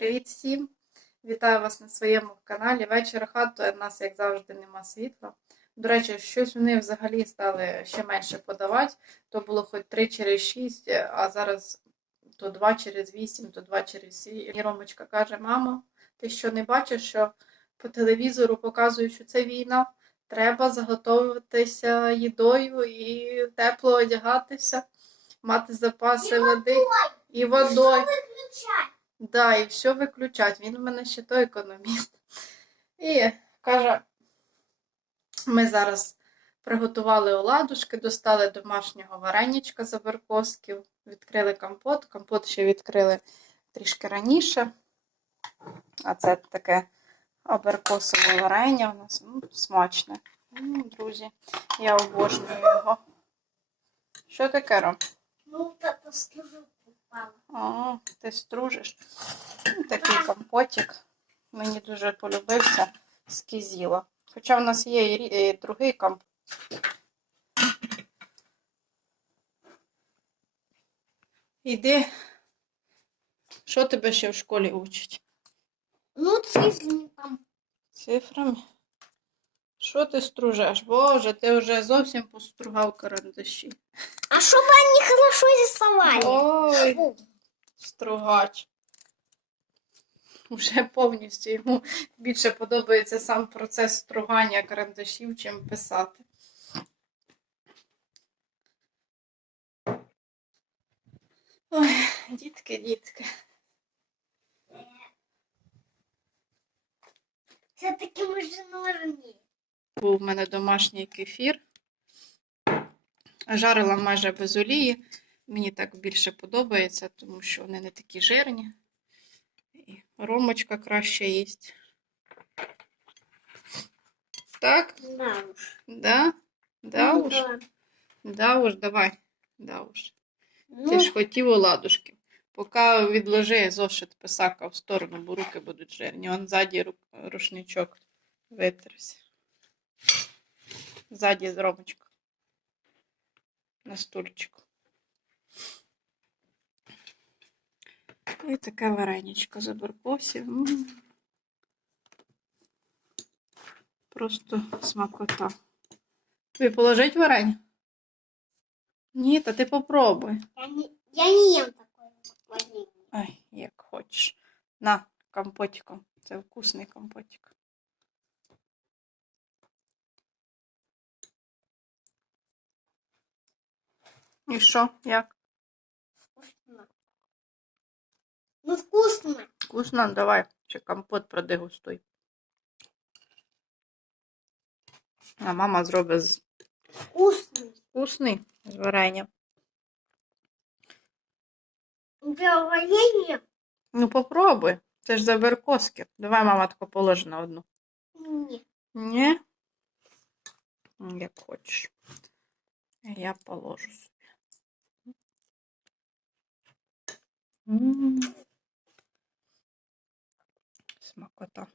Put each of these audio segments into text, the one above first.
Привіт всім! Вітаю вас на своєму каналі. Вечір хату у нас, як завжди, нема світла. До речі, щось вони взагалі стали ще менше подавати. То було хоч 3 через 6, а зараз то 2 через 8, то 2 через 7. І Ромочка каже: Мамо, ти що не бачиш, що по телевізору показують, що це війна? Треба заготовитися їдою і тепло одягатися, мати запаси води і водою. Да, і все виключать. Він у мене ще той економіст. І каже, ми зараз приготували оладушки, достали домашнього вареничка з аберкосків, відкрили компот. Компот ще відкрили трішки раніше. А це таке аберкосове варення у нас М, смачне. Друзі, я обожнюю його. Що таке, Ром? Ну, это скажу. О, ти стружиш. Ну, Такий компотик. Мені дуже полюбився з кізіла. Хоча в нас є і другий компот. Іди. Що тебе ще в школі учать? Ну, цифры там. Цифрами? Що ти стружеш? Боже, ти вже зовсім постругав карандаші. А чтобы они хорошо рисовали. Ой, стругач. Уже повністю йому більше подобається сам процес стругання карандашів, чим писати. Ой, дітки, дітки. Все-таки мы же норме. Був в мене домашній кефір. Жарила майже без олії. Мені так більше подобається, тому що вони не такі жирні. І ромочка краще їсть. Так? Да уж. Да? Да Ну, уж? да. Да уж, давай. Да уж. Ну, Ти ж хотів оладушки. Поки відложи зошит писака в сторону, бо руки будуть жирні. Он ззаді рушничок витерся. Ззаді з ромочка. На стульчику. І таке вареничко з абрикосів. Просто смакота. Тобі положить варення? Ні, та ти попробуй. я не, я не ем такое варенье. Ай, як хочеш. На, компотиком. Це вкусний компотик. І що? Як? Вкусно. Ну, вкусно. Вкусно? Давай. Ще компот продегустуй. А мама зробить з- Вкусный. вкусний з варенням. Для варенья Ну попробуй. Це ж заберкоски. Давай, мама, тако положи на одну. Ні? Ну, Як хочеш. Я положу собі. М. Смакота.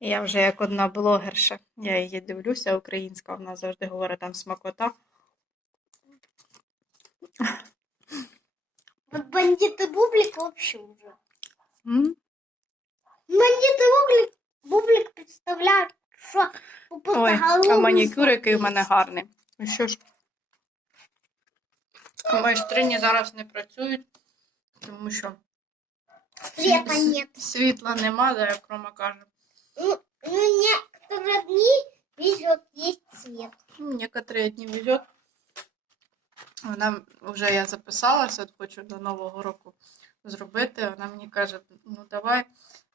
Я вже як одна блогерша. Я її дивлюся, українська, вона завжди говорить там смакота. Вот бандиты Бублик вообще уже. М? Бандиты Бублик, Бублик представляют, что Ой, а манікюр, який в мене гарний. І що ж? Майстрині зараз не працюють, тому що Света с- нет. світла нема, да, як Рома каже. Ну, ну, некоторые дни везет, есть свет. Ну, Некоторі дні везет. Вона вже я записалася, от хочу до Нового року зробити. Вона мені каже: ну давай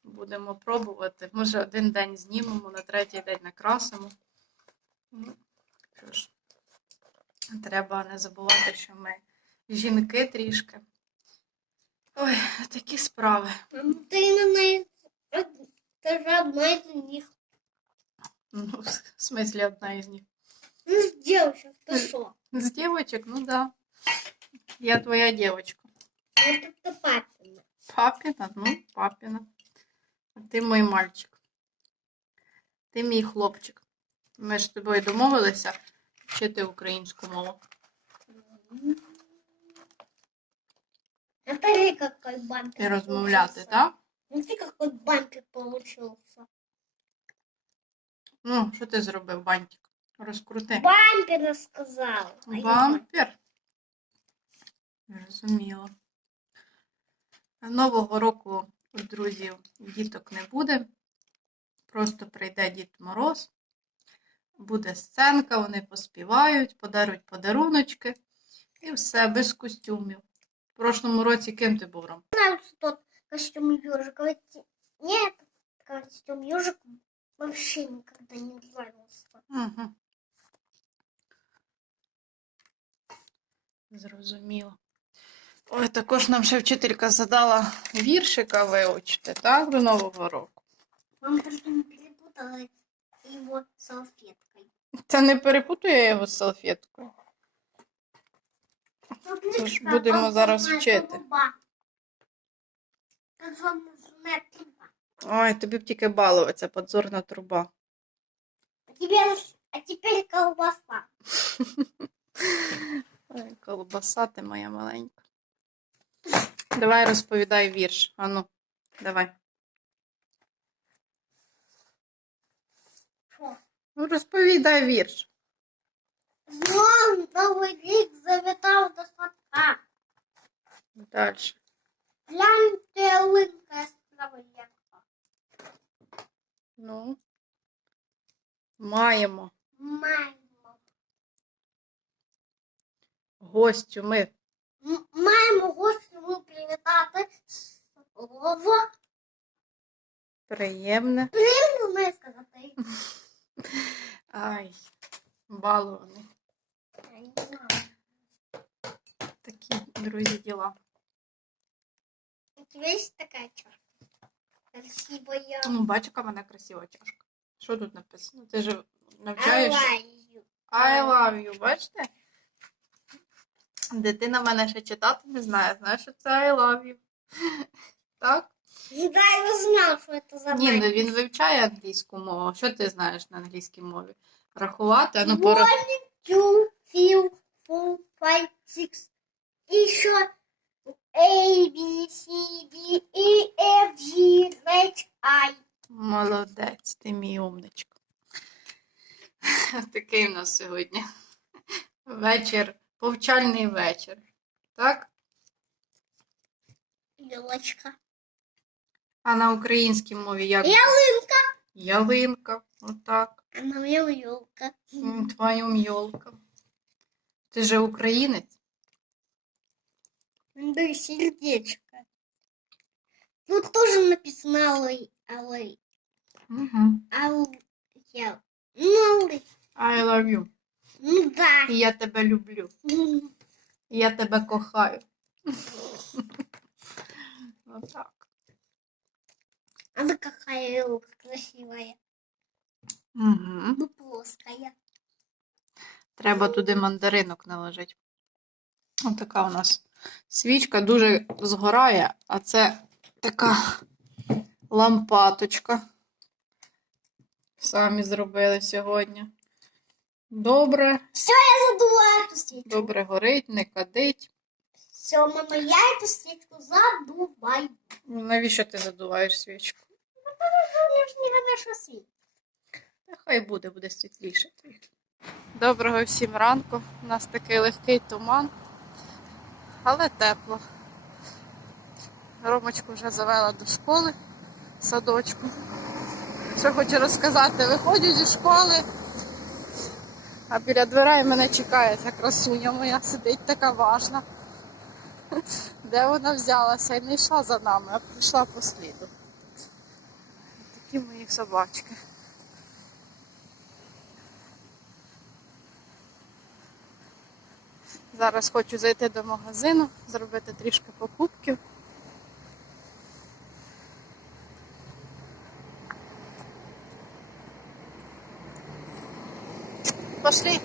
будемо пробувати. Може, один день знімемо, на третій день накрасимо. Ну, що ж, треба не забувати, що ми жінки трішки. Ой, такі справи. Ну, Ты именно из- ты же одна из них. Ну, в смислі одна із них. Ну, с девушек, ты что? З дівочок, ну да. Я твоя дівчинка. Вот это папина. Папіна, ну, папіна. А ти мій мальчик. Ти мій хлопчик. Ми ж з тобою домовилися вчити українську мову. Смотри, какой бампер І розмовляти, так? Смотри, какой бампер получился. Ну, що ти зробив, бантик? Розкрути. Бампер рассказал. Бампер. Зрозуміло. Нового року у друзів діток не буде. Просто прийде Дід Мороз, буде сценка, вони поспівають, подарують подаруночки і все, без костюмів. В прошлому році ким ти був Ром? нравится тот костюм ежика. Ведь Нет, костюм ежик вообще никогда не нравился. Угу. Зрозуміло. Ой, також нам ще вчителька задала віршика вивчити, так, до Нового року. Мама только не перепутала его салфеткой. Це не перепутаю я його з салфеткою. Тож будемо зараз вчити. Подзорная труба. Ой, тобі б тільки балуватися, подзорна труба. А теперь, а теперь колбаса. Ой, колбаса ти моя маленька. Давай розповідай вірш. Ану, давай. Ну, розповідай вірш. Зном новый рік завітав до садка. Далі. Гляньте, ялинка яскрава ярка. Ну. Маємо Маємо. гостю ми. М- Маємо гостю привітати слово. Приємне. Ну, не сказати. Ай, балований. Я. Такі, друзі, діла. У тебя есть такая чашка? Ну, бач, яка в мене красива чашка. Що тут написано? Ти ж I навчаєш? you. I love you, бачите? Дитина в мене ще читати не знає, знає, що це I love you. Я знал, что это за Ні, ну він вивчає англійську мову. Що ти знаєш на англійській мові? Рахувати? А ну пора. two, three, four, five, six. Еще A, B, C, D, E, F, G, H, I. Молодець, ти мій умничка. Такий в нас сьогодні вечір, повчальний вечір. Так? Елочка. А на українській мові як? Ялинка. Ялинка. Отак. А на мне елка. М, Твоя м'йолка. Ти же українець? Да и сердечко. Тут тоже написано алый, алый, Угу. алый. Я. Ну, алый. I love you. Ну да. І я тебе люблю. І я тебе кохаю. Отак. Она какая красивая. Угу. Ну, плоская. Треба туди мандаринок наложити. Ось така у нас свічка дуже згорає, а це така лампаточка. Самі зробили сьогодні. Добре, Я задуваю эту свечку. добре горить, не кадить. Все, мама, я эту свечку задуваю. Навіщо ти задуваєш свічку? Свет. Нехай буде, буде світліше. Доброго всім ранку. У нас такий легкий туман, але тепло. Ромочку вже завела до школи, садочку. Що хочу розказати, виходжу зі школи, а біля дверей мене чекає ця красуня моя, сидить така важна. Де вона взялася і не йшла за нами, а прийшла по сліду. Такі мої собачки. Зараз хочу зайти до магазину, зробити трішки покупків. Пошли.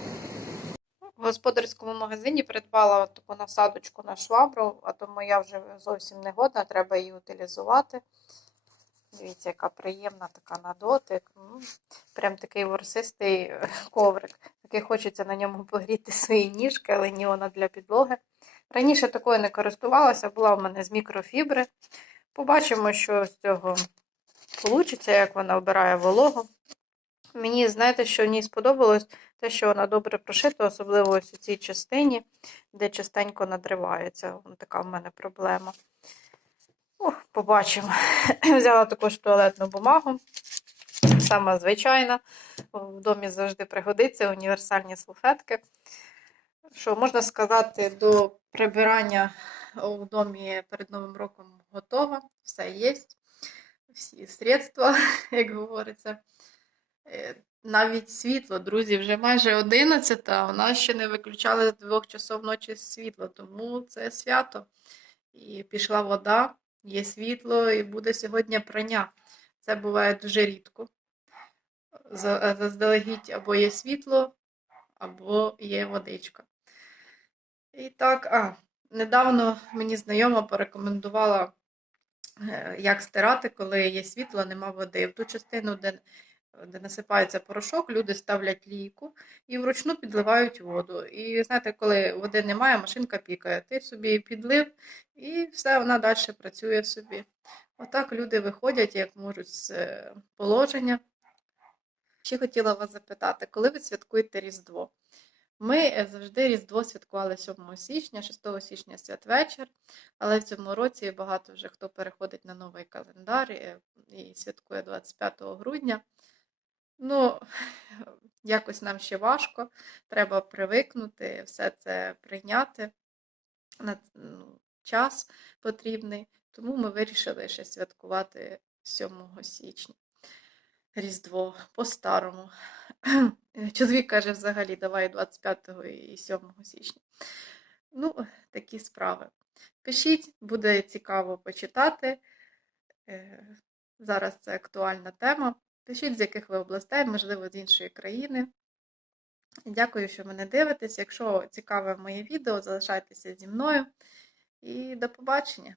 В господарському магазині придбала таку насадочку на швабру, а то моя вже зовсім не годна, треба її утилізувати. Дивіться, яка приємна така на дотик. Прям такий ворсистий е, коврик. Такий хочеться на ньому погріти свої ніжки, але ні, вона для підлоги. Раніше такою не користувалася, була в мене з мікрофібри. Побачимо, що з цього вийде, як вона обирає вологу. Мені, знаєте, що ній сподобалось, те, що вона добре прошита, особливо ось у цій частині, де частенько надривається. Така в мене проблема. Побачимо. Взяла також туалетну бумагу. Сама звичайна. В домі завжди пригодиться універсальні салфетки. Що можна сказати, до прибирання у домі перед Новим роком готова, все є, всі средства, як говориться. Е, Навіть світло, друзі, вже майже 11, а у нас ще не виключали з двох часов ночі світло, тому це свято. І пішла вода, є світло, і буде сьогодні прання. Це буває дуже рідко. Заздалегідь або є світло, або є водичка. І так, а, недавно мені знайома порекомендувала, е, як стирати, коли є світло, нема води. В ту частину, де, де насипається порошок, люди ставлять лійку і вручну підливають воду. І знаєте, коли води немає, машинка пікає. Ти собі підлив, і все, вона далі працює собі. Отак люди виходять, як можуть з е, положення. Ще хотіла вас запитати, коли ви святкуєте Різдво? Ми е, завжди Різдво святкували 7 січня, 6 січня святвечір, але в цьому році багато вже хто переходить на новий календар е, і святкує 25 грудня. Ну, якось нам ще важко, треба привикнути, все це прийняти на ну, час потрібний, тому ми вирішили ще святкувати 7 січня. Різдво по-старому. Чоловік каже взагалі, давай 25 і 7 січня. Ну, такі справи. Пишіть, буде цікаво почитати. Е, Зараз це актуальна тема. Пишіть, з яких ви областей, можливо, з іншої країни. Дякую, що мене дивитесь. Якщо цікаве моє відео, залишайтеся зі мною. І до побачення!